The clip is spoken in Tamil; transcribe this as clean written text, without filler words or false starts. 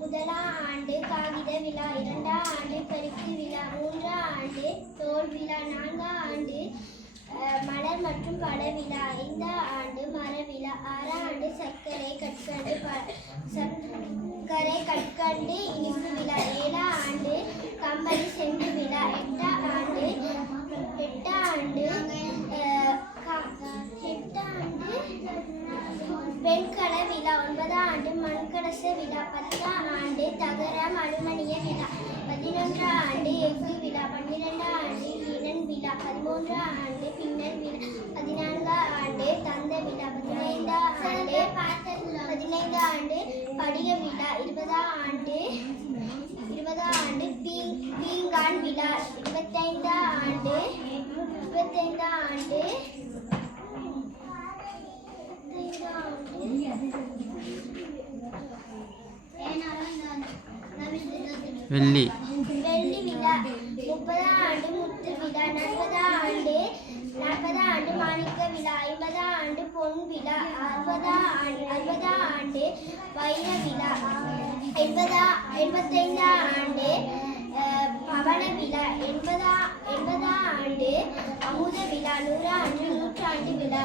முதலாம் ஆண்டு காகித விழா, இரண்டாம் ஆண்டு பரிசு விழா, மூன்றாம் ஆண்டு தோல் விழா, நான்காம் ஆண்டு மலர் மற்றும் பழ விழா, ஐந்தாம் ஆண்டு மர விழா, ஆறாம் ஆண்டு சர்க்கரை கற்கண்டு இனிப்பு விழா, ஏழாம் ஆண்டு கம்பளி செண்டு விழா, எட்டாம் ஆண்டு வெண்கல விழா, ஒன்பதாம் ஆண்டு மண்கலச விழா, பத்தாம் ஆண்டு தகரம் அலுமினிய விழா, பதினொன்றாம் ஆண்டு எஃகு விழா, பன்னிரெண்டாம் ஆண்டு இளன் விழா, பதிமூன்றாம் ஆண்டு பின்னல் விழா, பதினான்காம் ஆண்டு தந்த விழா, பதினைந்தாம் ஆண்டு படிக விழா, இருபதாம் ஆண்டு பீங்கான் விழா, இருபத்தைந்தாம் ஆண்டு வெள்ளி விழா, 30ஆம் ஆண்டு முத்து விழா, 40ஆம் ஆண்டு மாணிக்க விழா, 50ஆம் ஆண்டு பொன் விழா, 60ஆம் ஆண்டு வைர விழா, 85ஆம் ஆண்டு பவள விழா, 80ஆம் ஆண்டு அமுத விழா, 100ஆம் ஆண்டு நூற்றாண்டு விழா.